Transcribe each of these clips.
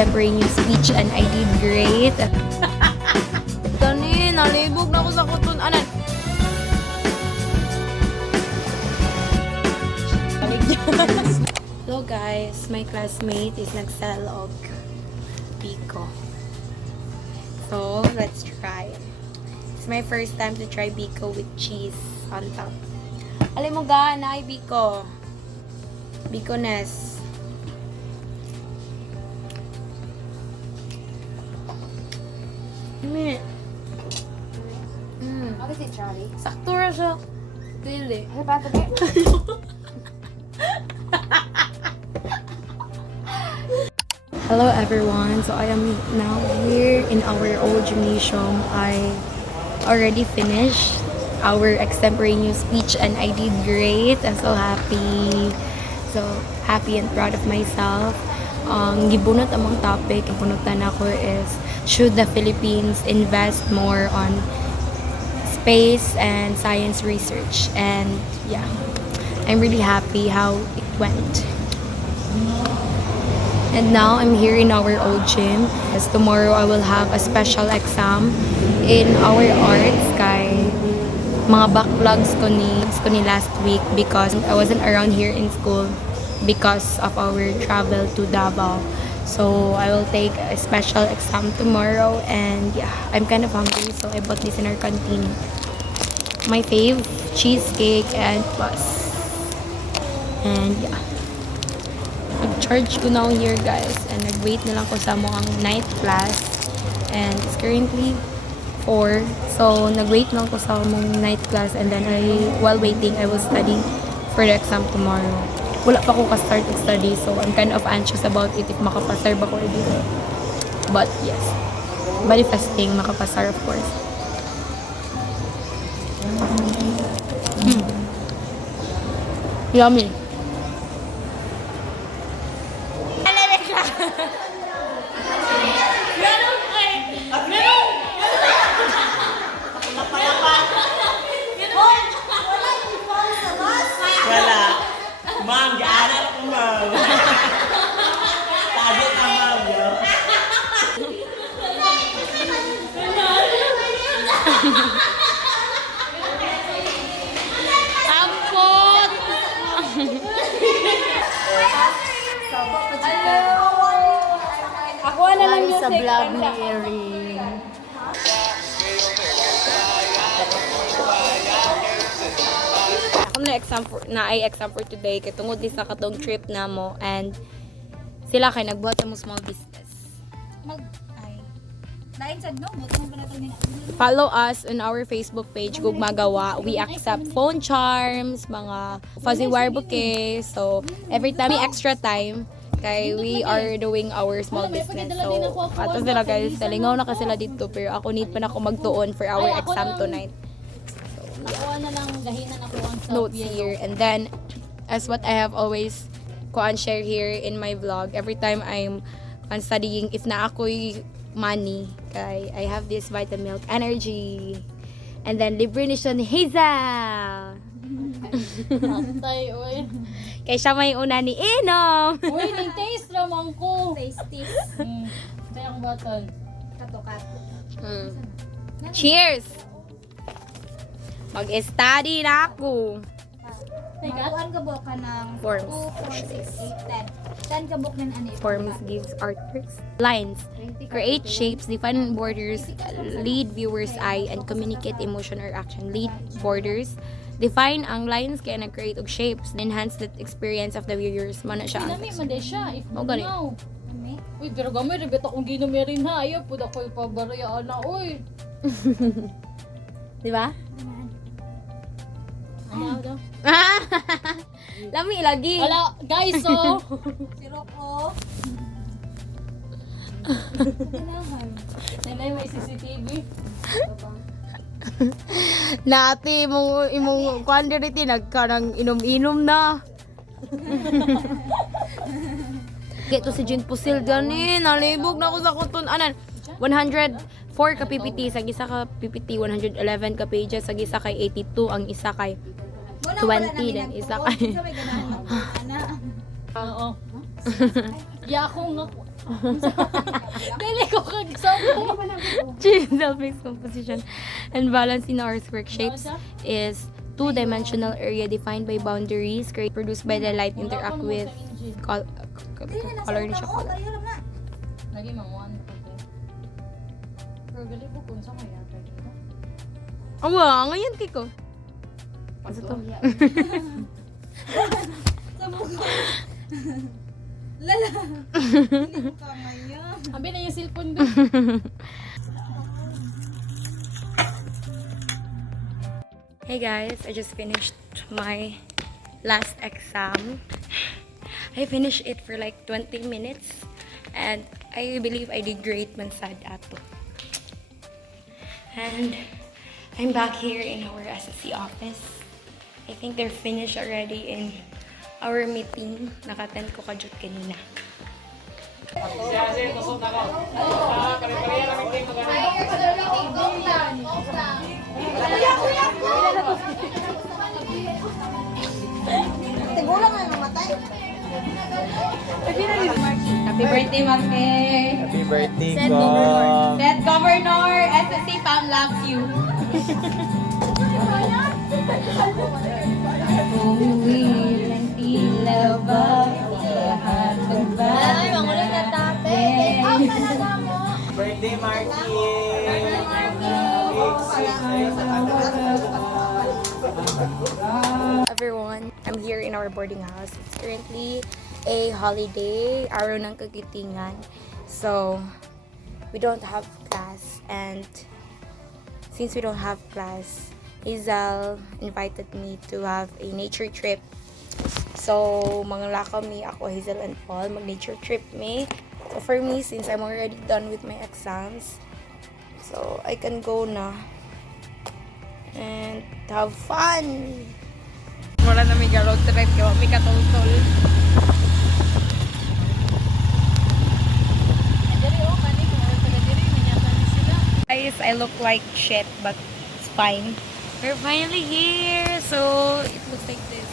extemporaneous speech and I did great. Dani, nalibog na ako sa kutunanan. Hello guys, my classmate is nag-sell og biko. So, let's try. It's my first time to try biko with cheese on top. Alam mo ga, naay biko. Biko-ness. What is it, Charlie? Sakto ra siya. Dili. Ano ba ito? Hello everyone. So I am now here in our old gymnasium. I already finished our extemporaneous speech and I did great. I'm so happy. So happy and proud of myself. Gibunot among topic, ibunutan ako is should the Philippines invest more on space and science research, and yeah, I'm really happy how it went. And now I'm here in our old gym. As tomorrow I will have a special exam in our arts kay mga backlogs ko ni last week because I wasn't around here in school because of our travel to Davao. So I will take a special exam tomorrow, and yeah, I'm kind of hungry, so I bought this in our canteen. My fave, cheesecake and plus. And yeah, nag-charge ko now here guys, and nag-wait na lang ko sa mga night class, and it's currently 4. So nag-wait lang ko sa mga night class, and then while waiting I will study for the exam tomorrow. Wala pa ko ka-start to study, so I'm kind of anxious about it if makapasar ba ko or dito. But yes, manifesting makapasar of course. Yummy. Wala. Ma'am, gaanan ako, ma'am. Tabi ka, ma'am, yo. Ampot! Ako na lang yung sa vlog ni Erin. Ako na exam for today kay tungod din sa katong trip na mo, and sila kay nagbuhat mo small business. Follow us on our Facebook page, Gugmagawa. We accept phone charms, mga fuzzy wire bouquet. So, every time may extra time, kay we are doing our small business. So, ato sila guys, salingaw na ka sila dito, pero ako need pa na ako magtuon for our exam tonight. Nakuha na lang, gahinan ako ang Notes here, and then as what I have always share here in my vlog, every time I'm studying, if na ako'y money, kay I have this Vitamilk energy, and then libre ni siya ni Hazel. Tay, oy. Kay siya may una ni Inom. Uy, nag-taste naman ko. Tasty. Kaya ang button. Kato-kat. Cheers! Mag-study na ako. Makuhaan ka bo ka ng Forms. 2, 4, 6, 8, 10. 10 ka book ng ano. Forms gives artworks. Lines. Create shapes, define borders, lead viewers' eye, and communicate emotion or action. Lead borders. Define ang lines kaya nag-create og shapes. Enhance the experience of the viewers. Mana siya. Pinami man din siya. Oh, gani. Uy, pero gamay, ribet akong ginumirin ha. Ayaw, po ako ipabarayaan na, uy. Di ba? Ano daw? Lami lagi. Wala, guys, so. Siro ko. Nanay, may CCTV. Nati imong quantity nagkanang inom-inom na. Ito si Jin Pusil gani, nalibog na ako sa kuton anan. 104 ka PPT, sa isa ka PPT 111 ka pages, sa isa kay 82, ang isa kay 20 din, isa kay Oo. Ya ako nga. Dili ko kag-sampo. Choose self-mix composition and balance in earthwork shapes is two-dimensional area defined by boundaries produced by the light interact with color ni siya color. Lagi manguan ko to. Pero gali po kung sa kaya tayo dito. Awa, ngayon kiko. Ano to? Lala. Hindi ko ka ngayon. Ambi na yung cellphone doon. Hey guys, I just finished my last exam. I finished it for like 20 minutes and I believe I did great man sad ato. And I'm back here in our SSC office. I think they're finished already in our meeting. Naka-attend ko kajut kanina. Siguro nga mamatay. Happy birthday, Mami! Happy birthday, Said ko. Governor, SSC Fam loves you. Birthday, Marky. Everyone, I'm here in our boarding house. It's currently a holiday, araw ng kagitingan. So, we don't have class, and since we don't have class, Hazel invited me to have a nature trip. So, mangla kami, ako, Hazel, and Paul, mag-nature trip me. So, for me, since I'm already done with my exams, so I can go na and have fun. Wala na may road trip, kaya may katol-tol. Guys, I look like shit, but it's fine. We're finally here, so it looks like this.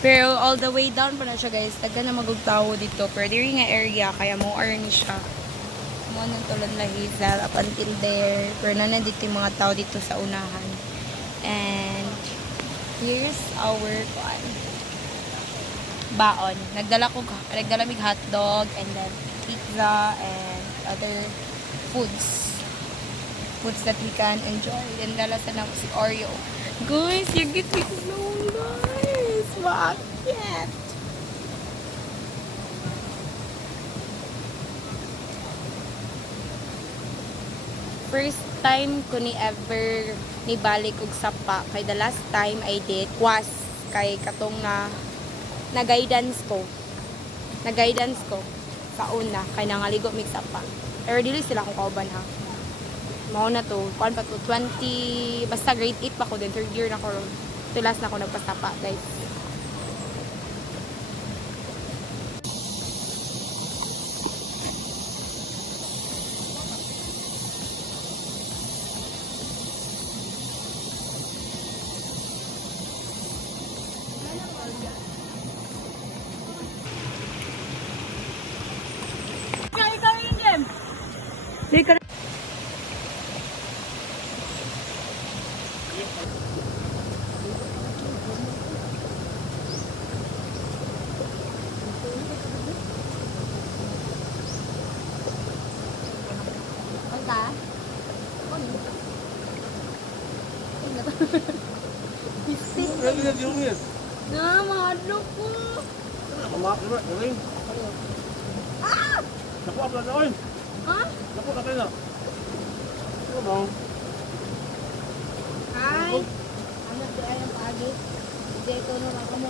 Pero all the way down pa na siya, guys. Taga na magugtawo dito. Pero diri nga area, kaya mo ni siya. Mo nang tulad na Hazel up until there. Pero na dito yung mga tao dito sa unahan. And here's our baon. Nagdala mig hotdog and then pizza and other foods that we can enjoy. And dala sa na si Oreo. Guys, you get me slow, guys. Bakit? First time ko ni ever ni balik og sapa. Kay the last time I did was kay katong na guidance ko. Na-guidance ko sa una kay nangaligo mig sapa. Pero dili sila akong kauban ha. Mao na to, kuan pa to 20, basta grade 8 pa ko then third year na ko. Ito last na ako nagpasapa, guys. Mahadlok ko. Naku, apa na oy? Ha? Naku, natin na. Ano ba? Ay. Ano to ay ang pagi? Hindi ko na makamo.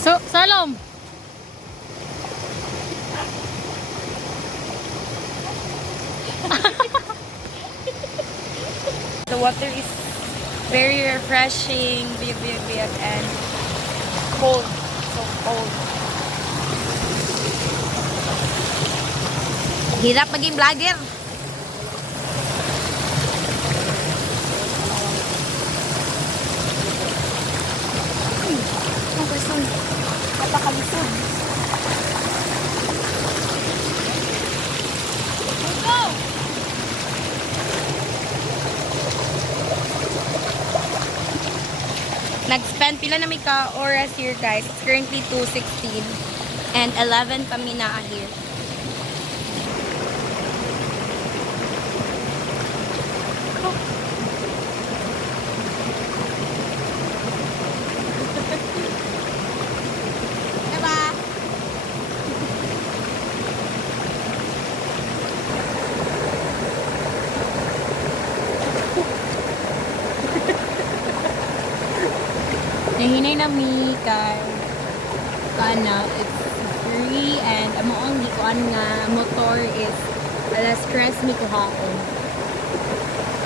So, Salom! The water is very refreshing, big, and cold. So cold. Hirap maging vlogger. Nag-spend pila na may ka oras here guys. It's currently 2:16 and 11 kami na here. Diba? Nahinay na mi kay kana it's free and amo ang gikuan nga motor is alas 3 mi kuhaon.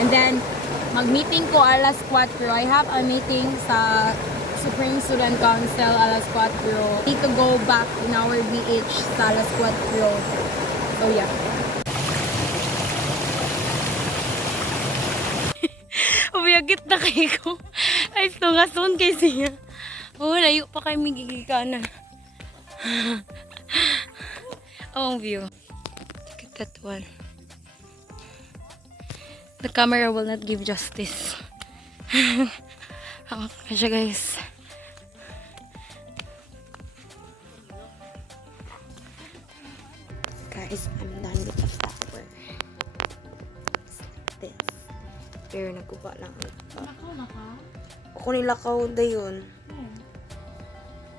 And then mag-meeting ko alas 4. I have a meeting sa Supreme Student Council alas 4. Need to go back in our BH sa alas 4. So yeah. Ubiyagit na kayo ko. Ay, tungason kay siya. Oh, layo pa kayo migigikanan. Oh, view. Look at that one. The camera will not give justice. Ang siya guys. Guys, I'm done with the flower. It's like this. Pero nagkuha lang ito. Ako nilakaw na yun.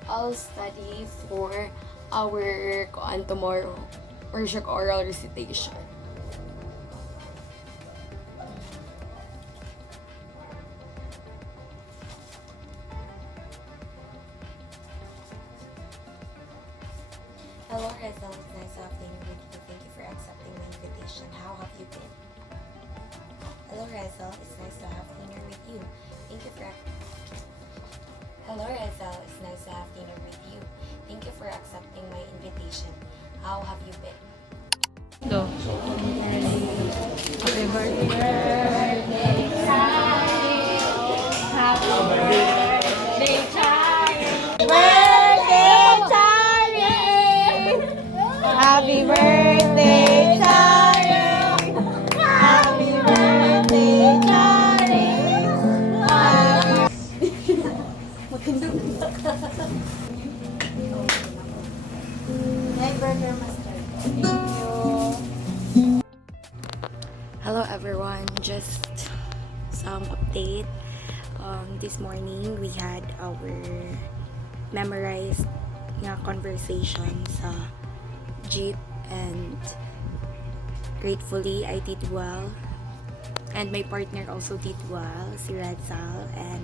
I'll study for our tomorrow. Or siya oral recitation. Hello, Rizal. It's nice to have you with you. Thank you for accepting my invitation. How have you been? Hello, Rizal. It's nice to have dinner with you. Thank you for. Hello, Rizal. It's nice to have dinner with you. Thank you for accepting my invitation. How have you been? Go. Happy birthday, child. Happy birthday, child. Happy birthday, Charlie! Happy birthday, Charlie! Hey, Burger Master. Thank you. Hello, everyone. Just some update. This morning, we had our memorized conversation sa jeep, and gratefully I did well, and my partner also did well, si Rizal, and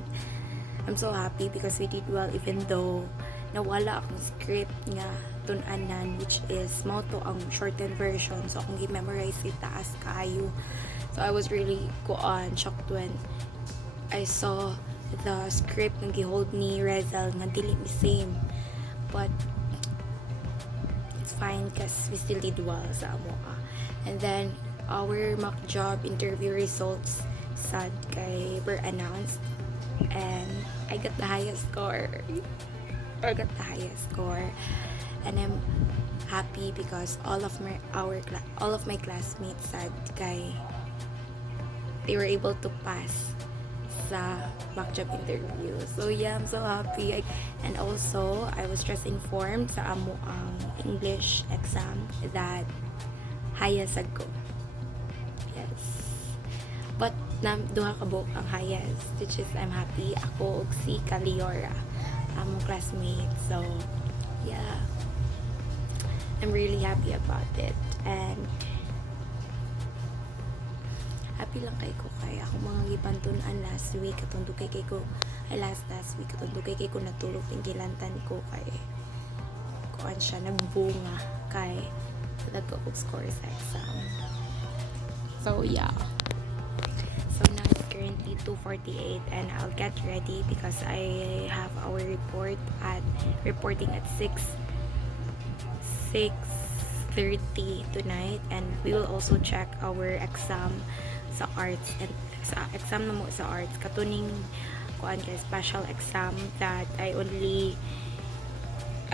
I'm so happy because we did well even though nawala akong script nga tun-anan, which is moto ang shortened version, so akong gi-memorize itaas kayo. So I was really shocked when I saw the script nga gihold ni Rizal nga dili mi same, but fine because we still did well sa amoa. And then our mock job interview results sad kay were announced, and I got the highest score. And I'm happy because all of my classmates sad kay they were able to pass sa mock job interview. So yeah, I'm so happy. And also I was just informed sa amo ang English exam that highest ako. Yes. But duha ka buok ang highest, which is I'm happy. Ako ug si Kaliora, among classmate. So yeah, I'm really happy about it. And happy lang kay ko kay ako mga gibantunan last week katong dugay kay ko last week katong dugay kay ko natulog ning gilantan ko kay kuan siya nagbunga kay nagko score sa exam. So yeah, so now it's currently 2:48 and I'll get ready because I have our reporting at 6:30 tonight, and we will also check our exam sa arts, and sa exam na mo sa arts katuning kuan kay special exam that I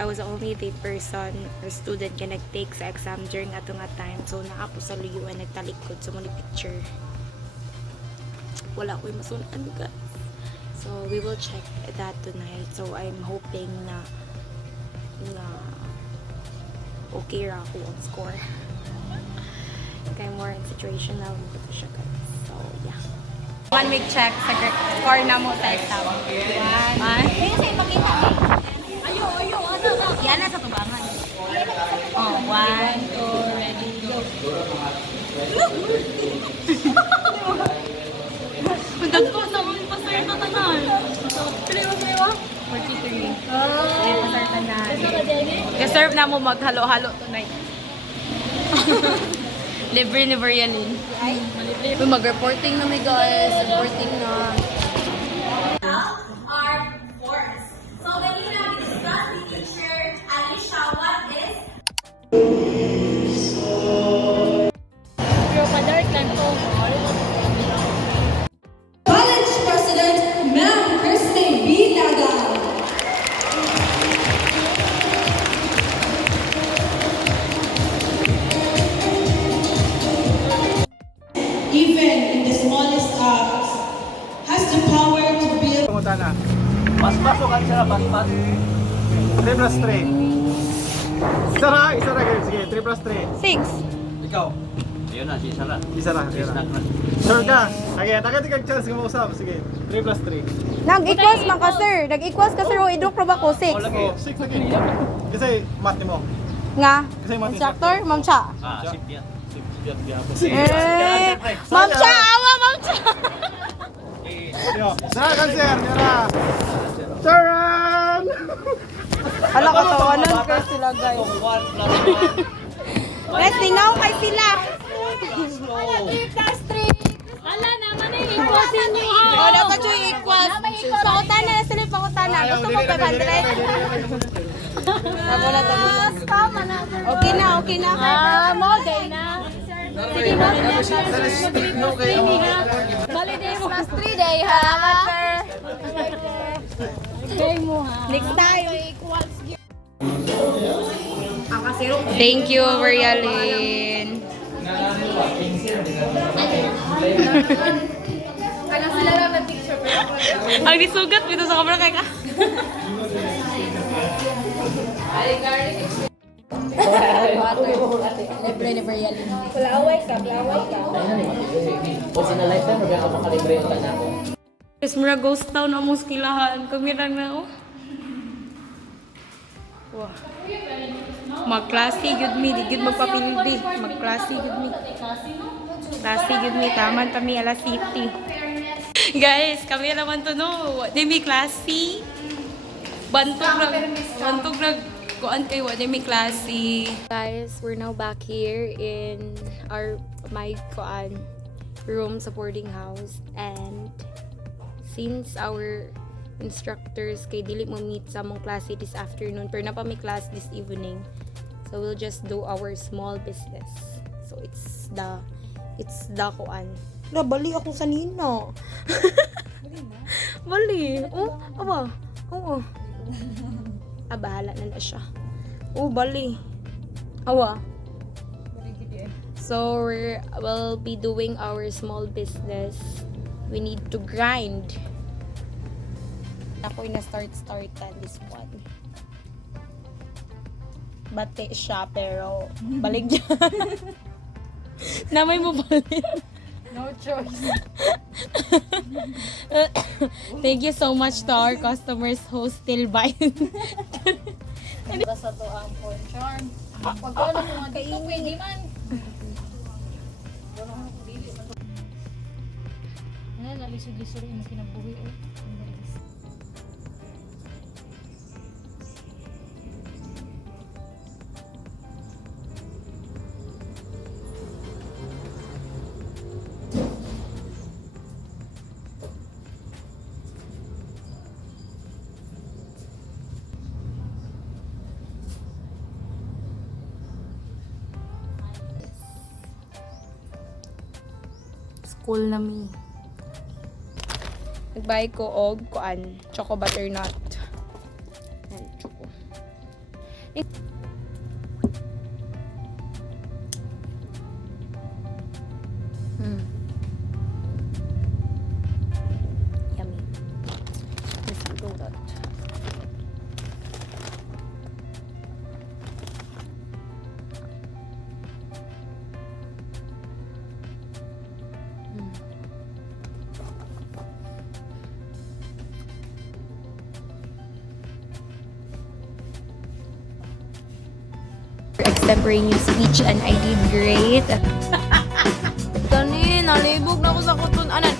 was only the person or student nga nag-take sa exam during ato nga time. So naa po sa luyuan nagtalikod sa muni picture, wala ko'y masunan guys. So we will check that tonight. So I'm hoping na okay ra ako on score. Kaya more in situational mo ito siya guys. So yeah. 1 week check sa score na mo sa exam. 1. Hindi kasi ipakita. Ayo, ano. Yan na sa tubangan. Oh, 1, 2, ready, go. Dagko sa mga pasaya na tanan. Kaliwa. 43. Eh, pasar ka na. Deserve na mo maghalo-halo tonight. Libre ni Varialin. Mag-reporting na may guys. Reporting na. Are forms. So when you have discussed with teacher Alicia, what is Pero pa-dark lang to. College President Ma'am Christine B. Daga. Even in the smallest acts, has the power to build. Pumunta na. Pas-pasokan siya, pas-pas. 3 plus 3. Isa na guys. Sige, 3 plus 3. 6. Ikaw. Ayun na, si Sarah. Isa na. na. Sure ka? Sige, tagad chance kung mausap. Sige, 3 plus 3. Nag-equals man ka, sir. Nag-equals ka, sir. O, idrok pa ba ko? 6. Oh, 6 lagi. Kasi math mo. Nga. Kasi math Instructor, Ma'am Cha. Sip yan. Sip yan. Eh, Ma'am Cha, awa, Ma'am Cha. Yo, Sarah Cancer, Sarah. Sharon! Hala ka, tawanan ka sila, guys. 1 plus Guys, tingaw kay sila. Ala naman eh, ikosin niyo ha. O, dapat yung equals. Pakutan na sila, pakutan na. Gusto mo 500? Tabo na. Okay na. Mo, day na. Sige, mo. Holiday mo. Plus 3 day, ha? Salamat, sir. Day mo ha. Next time. Thank you, Varialin. Ang disugat dito sa kamera kay ka. Libre ni Varialin. Yes, mura ghost town na mong skilahan. Kamirang na, oh. Wow. Mag-classy yun mi. Di yun magpapildi. Mag-classy yun mi. Classy yun mi. Taman kami alas city. Guys, kami naman to no. Di mi classy. Bantog na kuan kayo. Di mi classy. Guys, we're now back here in my kuan room sa boarding house. And since our instructors kay dili mo meet sa mong klase this afternoon pero na pa may class this evening, so we'll just do our small business. So it's the kuan na bali akong sanina. Bali aba oo bahala na siya. Bali awa. So we'll be doing our small business. We need to grind. Ako na start this one. Bate siya pero balik dyan. Namay mo balik. No choice. Thank you so much to our customers who still buy. Basta to ang phone charm. Pag ko na mga dito, pwede man. Nalisod-lisod yung kinabuhi. School na mi. Nagbuy ko og kuan, choco butternut. Yan, choco. Yummy. extemporaneous speech and I did great. Gani, nalibog na ako sa kuton. Anan?